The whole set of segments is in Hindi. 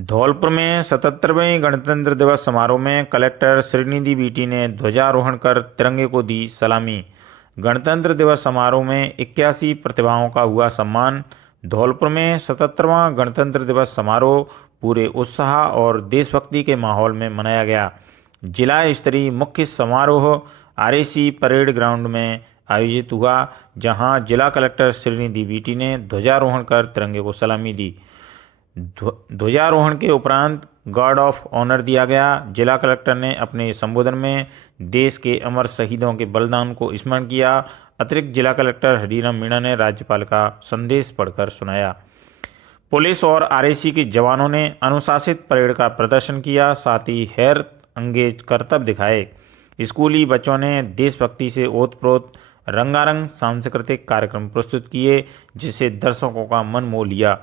धौलपुर में 77वें गणतंत्र दिवस समारोह में कलेक्टर श्रीनिधि बीटी ने ध्वजारोहण कर तिरंगे को दी सलामी। गणतंत्र दिवस समारोह में 81 प्रतिभाओं का हुआ सम्मान। धौलपुर में 77वां गणतंत्र दिवस समारोह पूरे उत्साह और देशभक्ति के माहौल में मनाया गया। जिला स्तरीय मुख्य समारोह आरएसी परेड ग्राउंड में आयोजित हुआ, जहां जिला कलेक्टर श्रीनिधि बीटी ने ध्वजारोहण कर तिरंगे को सलामी दी। ध्वजारोहण के उपरांत गार्ड ऑफ ऑनर दिया गया। जिला कलेक्टर ने अपने संबोधन में देश के अमर शहीदों के बलिदान को स्मरण किया। अतिरिक्त जिला कलेक्टर हरिराम मीणा ने राज्यपाल का संदेश पढ़कर सुनाया। पुलिस और आरएसी के जवानों ने अनुशासित परेड का प्रदर्शन किया, साथ ही हैरत अंगेज करतब दिखाए। स्कूली बच्चों ने देशभक्ति से ओतप्रोत रंगारंग सांस्कृतिक कार्यक्रम प्रस्तुत किए, जिससे दर्शकों का मन मोह लिया।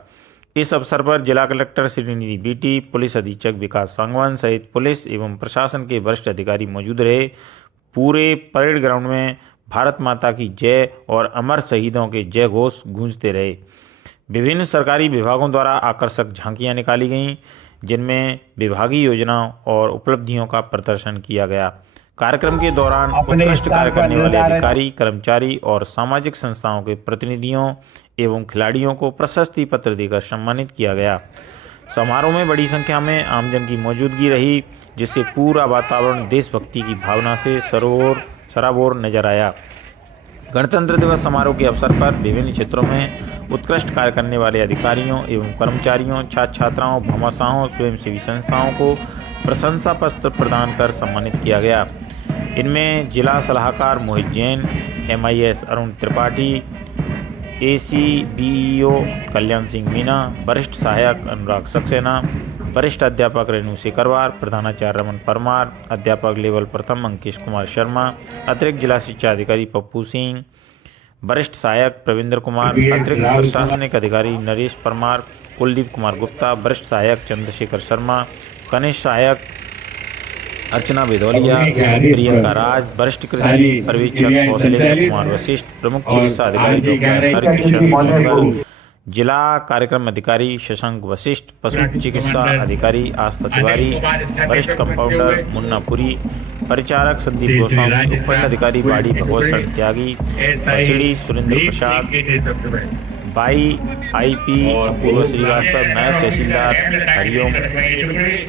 इस अवसर पर जिला कलेक्टर श्रीनिधि बीटी, पुलिस अधीक्षक विकास सांगवान सहित पुलिस एवं प्रशासन के वरिष्ठ अधिकारी मौजूद रहे। पूरे परेड ग्राउंड में भारत माता की जय और अमर शहीदों के जय घोष गूंजते रहे। विभिन्न सरकारी विभागों द्वारा आकर्षक झांकियां निकाली गईं, जिनमें विभागीय योजनाओं और उपलब्धियों का प्रदर्शन किया गया। कार्यक्रम के दौरान उत्कृष्ट कार्य करने वाले अधिकारी, कर्मचारी और सामाजिक संस्थाओं के प्रतिनिधियों एवं खिलाड़ियों को प्रशस्ति पत्र देकर सम्मानित किया गया। समारोह में बड़ी संख्या में आमजन की मौजूदगी रही, जिससे पूरा वातावरण देशभक्ति की भावना से सराबोर नजर आया। गणतंत्र दिवस समारोह के अवसर पर विभिन्न क्षेत्रों में उत्कृष्ट कार्य करने वाले अधिकारियों एवं कर्मचारियों, छात्र छात्राओं, भामाशाहों, स्वयंसेवी संस्थाओं को प्रशंसा पत्र प्रदान कर सम्मानित किया गया। इनमें जिला सलाहकार मोहित जैन, MIS अरुण त्रिपाठी, ACBEO कल्याण सिंह मीना, वरिष्ठ सहायक अनुराग सक्सेना, वरिष्ठ अध्यापक रेणु सिकरवार, प्रधानाचार्य रमन परमार, अध्यापक लेवल प्रथम अंकिश कुमार शर्मा, अतिरिक्त जिला शिक्षा अधिकारी पप्पू सिंह, वरिष्ठ सहायक प्रविंदर कुमार, अतिरिक्त प्रशासनिक अधिकारी नरेश परमार, कुलदीप कुमार गुप्ता, वरिष्ठ सहायक चंद्रशेखर शर्मा, कनिष्ठ सहायक अर्चना बेदौलिया, प्रियंका राज, वरिष्ठ कृषि पर्यवेक्षक कौशलेंद्र कुमार वशिष्ठ, प्रमुख चिकित्सा अधिकारी डॉक्टर हरिकिशन मंगल, जिला कार्यक्रम अधिकारी शशांक वशिष्ठ, पशु चिकित्सा अधिकारी आस्था तिवारी, वरिष्ठ कंपाउंडर मुन्ना पुरी, परिचारक संदीप गोस्वामी, उपखंड अधिकारी बाड़ी भगवत शरण त्यागी, बसीड़ी सुरेंद्र प्रसाद, बाई IP अपूर्व श्रीवास्तव, नायब तहसीलदार हरिओम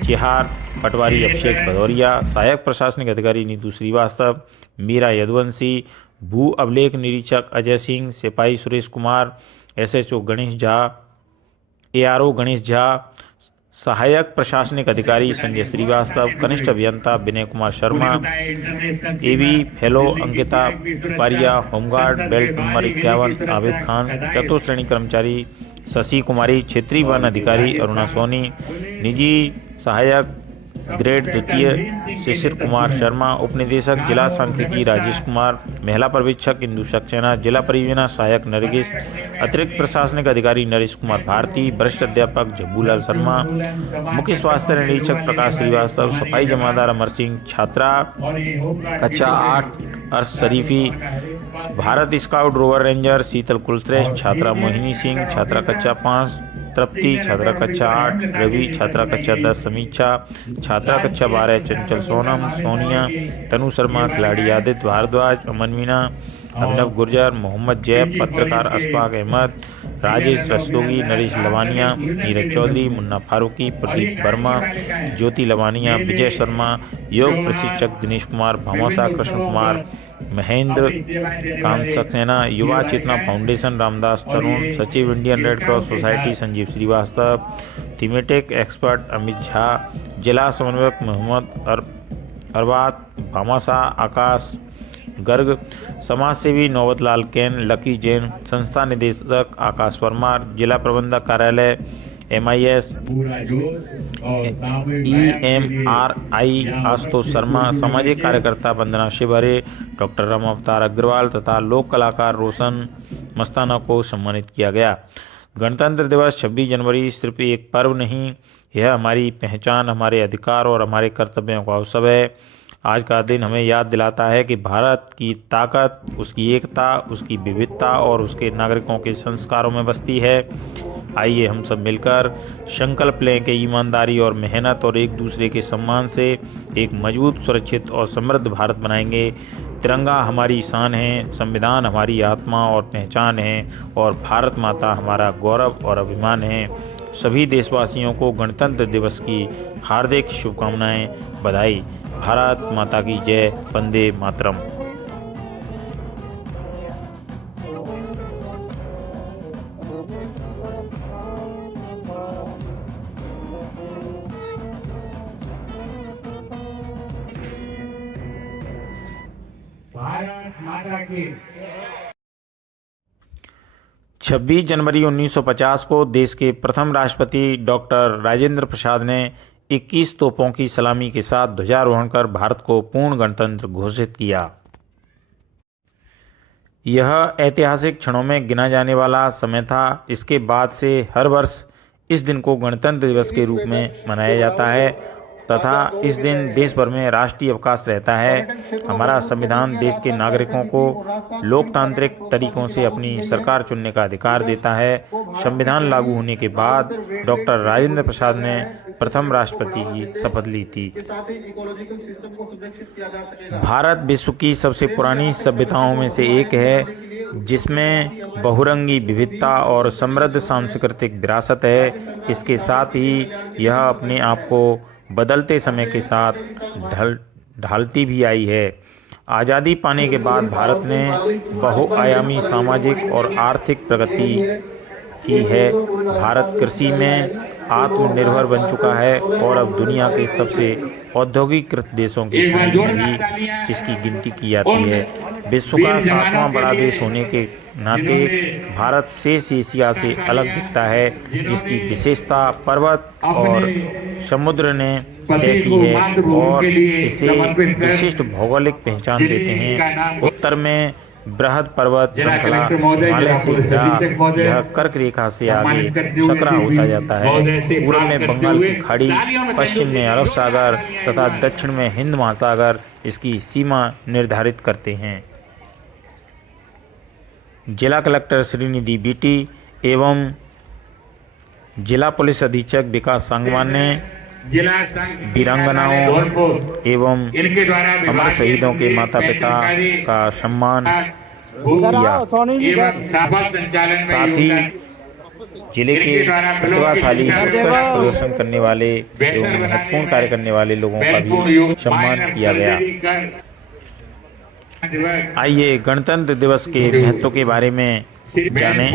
चिहार, पटवारी अभिषेक भदौरिया, सहायक प्रशासनिक अधिकारी नीतू श्रीवास्तव, मीरा यदुवंशी, भू अभिलेख निरीक्षक अजय सिंह, सिपाही सुरेश कुमार, SHO गणेश झा, ARO गणेश झा, सहायक प्रशासनिक अधिकारी संजय श्रीवास्तव, कनिष्ठ अभियंता Vinay Kumar Sharma, AB fellow Ankita Paria, home guard belt number 51 Abid Khan, चतुर्थ कर्मचारी शशि कुमारी, क्षेत्रीय वन अधिकारी अरुणा सोनी, निजी सहायक ग्रेड द्वितीय शिशिर कुमार शर्मा, उपनिदेशक जिला सांख्यिकी राजेश कुमार, महिला पर्यवेक्षक इंदु सक्सेना, जिला परियोजना सहायक नरगिस, अतिरिक्त प्रशासनिक अधिकारी नरेश कुमार भारती, वरिष्ठ अध्यापक जब्बूलाल शर्मा, मुख्य स्वास्थ्य निरीक्षक प्रकाश श्रीवास्तव, सफाई जमादार अमर सिंह, छात्रा कक्षा 8 अर्श शरीफी, भारत स्काउट रोवर रेंजर शीतल कुलश्रेष्ठ, छात्रा मोहिनी सिंह, छात्रा कक्षा 5 तृप्ति, छात्रा कक्षा 8 रवि, छात्रा कक्षा 10 समीक्षा, छात्रा कक्षा 12 चंचल सोनम, सोनिया, तनु शर्मा, खिलाड़ी आदित्य भारद्वाज, अमन मीना, अभिनव गुर्जर, मोहम्मद जैब, पत्रकार अशफाक अहमद, राजेश रस्तोगी, नरेश लवानिया, नीरज चौधरी, मुन्ना फारूकी, प्रदीप वर्मा, ज्योति लवानिया, विजय शर्मा, योग प्रशिक्षक दिनेश कुमार, भामाशाह कृष्ण कुमार, महेंद्र कांत सक्सेना, युवा चेतना फाउंडेशन रामदास तरुण, सचिव Indian Red Cross Society Sanjeev Shrivastava, thematic expert Amit Jha, जिला समन्वयक मोहम्मद अरबात, भामाशाह आकाश गर्ग, समाजसेवी नौबतलाल कैन, लकी जैन, संस्था निदेशक आकाश परमार, जिला प्रबंधक कार्यालय MIS EMRI आशुतोष शर्मा, सामाजिक कार्यकर्ता वंदना शिवहरे, डॉक्टर राम अवतार अग्रवाल तथा लोक कलाकार रोशन मस्ताना को सम्मानित किया गया। गणतंत्र दिवस 26 जनवरी सिर्फ एक पर्व नहीं, यह हमारी पहचान, हमारे अधिकार और हमारे कर्तव्यों का उत्सव है। आज का दिन हमें याद दिलाता है कि भारत की ताकत उसकी एकता, उसकी विविधता और उसके नागरिकों के संस्कारों में बसती है। आइए हम सब मिलकर संकल्प लें कि ईमानदारी और मेहनत और एक दूसरे के सम्मान से एक मजबूत, सुरक्षित और समृद्ध भारत बनाएंगे। तिरंगा हमारी शान है, संविधान हमारी आत्मा और पहचान है और भारत माता हमारा गौरव और अभिमान है। सभी देशवासियों को गणतंत्र दिवस की हार्दिक शुभकामनाएं, बधाई। भारत माता की जय। वंदे मातरम। भारत माता की 26 जनवरी 1950 को देश के प्रथम राष्ट्रपति डॉक्टर राजेंद्र प्रसाद ने 21 तोपों की सलामी के साथ ध्वजारोहण कर भारत को पूर्ण गणतंत्र घोषित किया। यह ऐतिहासिक क्षणों में गिना जाने वाला समय था। इसके बाद से हर वर्ष इस दिन को गणतंत्र दिवस के रूप में मनाया जाता है तथा इस दिन देश भर में राष्ट्रीय अवकाश रहता है। हमारा संविधान देश के नागरिकों को लोकतांत्रिक तरीकों से अपनी सरकार चुनने का अधिकार देता है। संविधान लागू होने के बाद डॉक्टर राजेंद्र प्रसाद ने प्रथम राष्ट्रपति की शपथ ली थी। भारत विश्व की सबसे पुरानी सभ्यताओं में से एक है जिसमें बहुरंगी विविधता और समृद्ध सांस्कृतिक विरासत है। इसके साथ ही यह अपने आप को बदलते समय के साथ ढालती भी आई है। आज़ादी पाने के बाद भारत ने बहुआयामी सामाजिक और आर्थिक प्रगति की है। भारत कृषि में आत्मनिर्भर बन चुका है और अब दुनिया के सबसे औद्योगिकृत देशों की श्रेणी में भी इसकी गिनती की जाती है। विश्व का 7वां बड़ा देश होने के नाते भारत शेष एशिया से अलग दिखता है, जिसकी विशेषता पर्वत और समुद्र ने तय की है और इसे विशिष्ट भौगोलिक पहचान देते हैं। उत्तर में बृहद पर्वत श्रृंखला हिमालय से घिरा यह कर्क रेखा से आगे सकरा होता जाता है। पूर्व में बंगाल की खाड़ी, पश्चिम में अरब सागर तथा दक्षिण में हिंद महासागर इसकी सीमा निर्धारित करते हैं। जिला कलेक्टर श्रीनिधि बीटी एवं जिला पुलिस अधीक्षक विकास सांगवान ने वीरांगनाओं एवं अमर शहीदों के माता पिता का सम्मान किया। साथ ही जिले के प्रतिभाशाली प्रदर्शन करने वाले एवं महत्वपूर्ण कार्य करने वाले लोगों का भी सम्मान किया गया। आइए गणतंत्र दिवस के महत्व के बारे में जानें।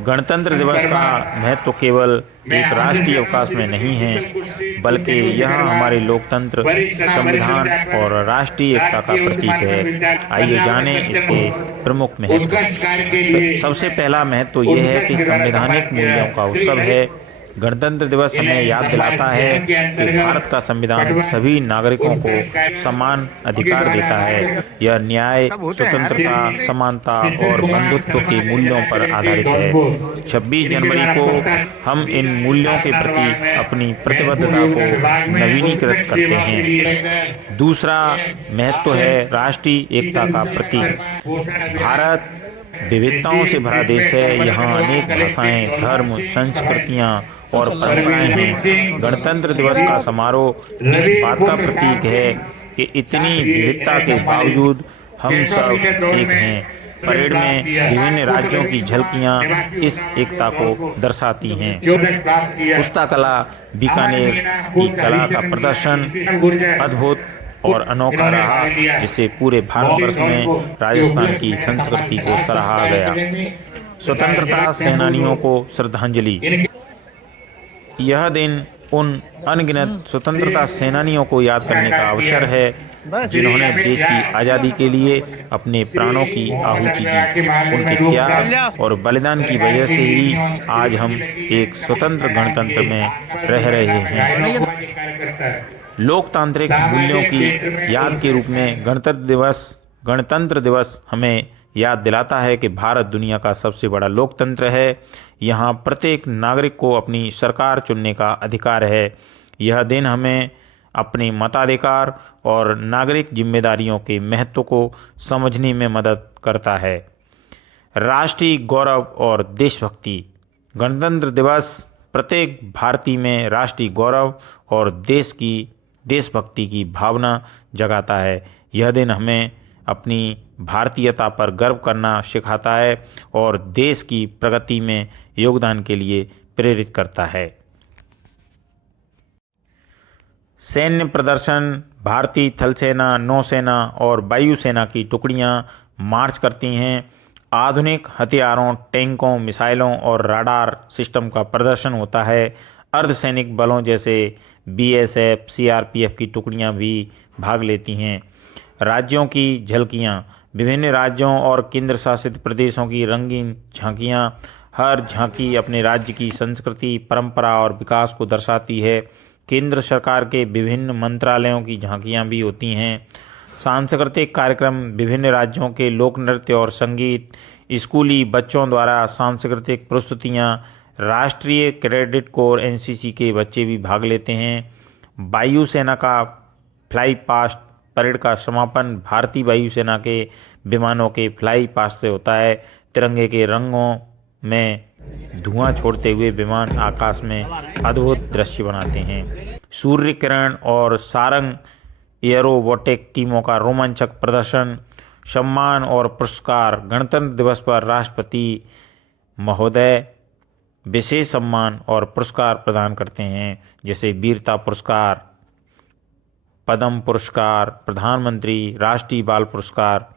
गणतंत्र दिवस का महत्व केवल एक राष्ट्रीय अवकाश में नहीं है, बल्कि यह हमारे लोकतंत्र, संविधान और राष्ट्रीय एकता का प्रतीक है। आइए जानें इसके प्रमुख महत्व। सबसे पहला महत्व यह है कि संवैधानिक मूल्यों का उत्सव है। गणतंत्र दिवस हमें याद दिलाता है कि भारत का संविधान सभी नागरिकों को समान अधिकार देता है। यह न्याय, स्वतंत्रता, समानता और बंधुत्व के मूल्यों पर आधारित है। 26 जनवरी को हम इन मूल्यों के प्रति अपनी प्रतिबद्धता को नवीनीकृत करते हैं। दूसरा महत्व है राष्ट्रीय एकता का प्रतीक। भारत विविधताओं से भरा देश है। यहाँ अनेक भाषाएं, धर्म, संस्कृतियाँ और परंपराएं हैं। गणतंत्र दिवस का समारोह इस बात का प्रतीक है कि इतनी विविधता के बावजूद हम सब एक हैं। परेड में विभिन्न राज्यों की झलकियाँ इस एकता को दर्शाती हैं। पुस्तकला बीकानेर की कला का प्रदर्शन अद्भुत और अनोखा रहा, जिससे पूरे भारतवर्ष में राजस्थान की संस्कृति को सराहा गया। स्वतंत्रता सेनानियों को श्रद्धांजलि। यह दिन उन अनगिनत स्वतंत्रता सेनानियों को याद करने का अवसर है जिन्होंने देश की आज़ादी के लिए अपने प्राणों की आहुति दी। उनके त्याग और बलिदान की वजह से ही आज हम एक स्वतंत्र गणतंत्र में रह रहे हैं। लोकतांत्रिक मूल्यों की याद के रूप में गणतंत्र दिवस हमें याद दिलाता है कि भारत दुनिया का सबसे बड़ा लोकतंत्र है। यहाँ प्रत्येक नागरिक को अपनी सरकार चुनने का अधिकार है। यह दिन हमें अपने मताधिकार और नागरिक जिम्मेदारियों के महत्व को समझने में मदद करता है। राष्ट्रीय गौरव और देशभक्ति। गणतंत्र दिवस प्रत्येक भारतीय में राष्ट्रीय गौरव और देशभक्ति की भावना जगाता है। यह दिन हमें अपनी भारतीयता पर गर्व करना सिखाता है और देश की प्रगति में योगदान के लिए प्रेरित करता है। सैन्य प्रदर्शन। भारतीय थल सेना, नौसेना और वायुसेना की टुकड़ियां मार्च करती हैं। आधुनिक हथियारों, टैंकों, मिसाइलों और राडार सिस्टम का प्रदर्शन होता है। अर्धसैनिक बलों जैसे बीएसएफ, सीआरपीएफ की टुकड़ियां भी भाग लेती हैं। राज्यों की झलकियां। विभिन्न राज्यों और केंद्र शासित प्रदेशों की रंगीन झांकियां। हर झांकी अपने राज्य की संस्कृति, परंपरा और विकास को दर्शाती है। केंद्र सरकार के विभिन्न मंत्रालयों की झांकियां भी होती हैं। सांस्कृतिक कार्यक्रम। विभिन्न राज्यों के लोक नृत्य और संगीत। स्कूली बच्चों द्वारा सांस्कृतिक प्रस्तुतियां। राष्ट्रीय कैडेट कोर एनसीसी के बच्चे भी भाग लेते हैं। वायुसेना का फ्लाई पास्ट परेड का समापन भारतीय वायुसेना के विमानों के फ्लाई पास्ट से होता है। तिरंगे के रंगों में धुआं छोड़ते हुए विमान आकाश में अद्भुत दृश्य बनाते हैं। सूर्य किरण और सारंग एयरोबॉटिक टीमों का रोमांचक प्रदर्शन। सम्मान और पुरस्कार। गणतंत्र दिवस पर राष्ट्रपति महोदय विशेष सम्मान और पुरस्कार प्रदान करते हैं, जैसे वीरता पुरस्कार, पद्म पुरस्कार, प्रधानमंत्री राष्ट्रीय बाल पुरस्कार।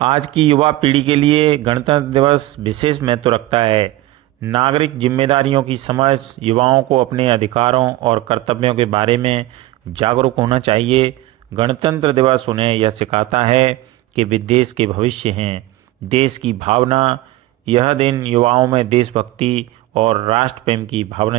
आज की युवा पीढ़ी के लिए गणतंत्र दिवस विशेष महत्व रखता है। नागरिक जिम्मेदारियों की समझ। युवाओं को अपने अधिकारों और कर्तव्यों के बारे में जागरूक होना चाहिए। गणतंत्र दिवस उन्हें यह सिखाता है कि वे देश के भविष्य हैं। देश की भावना। यह दिन युवाओं में देशभक्ति और राष्ट्र प्रेम की भावना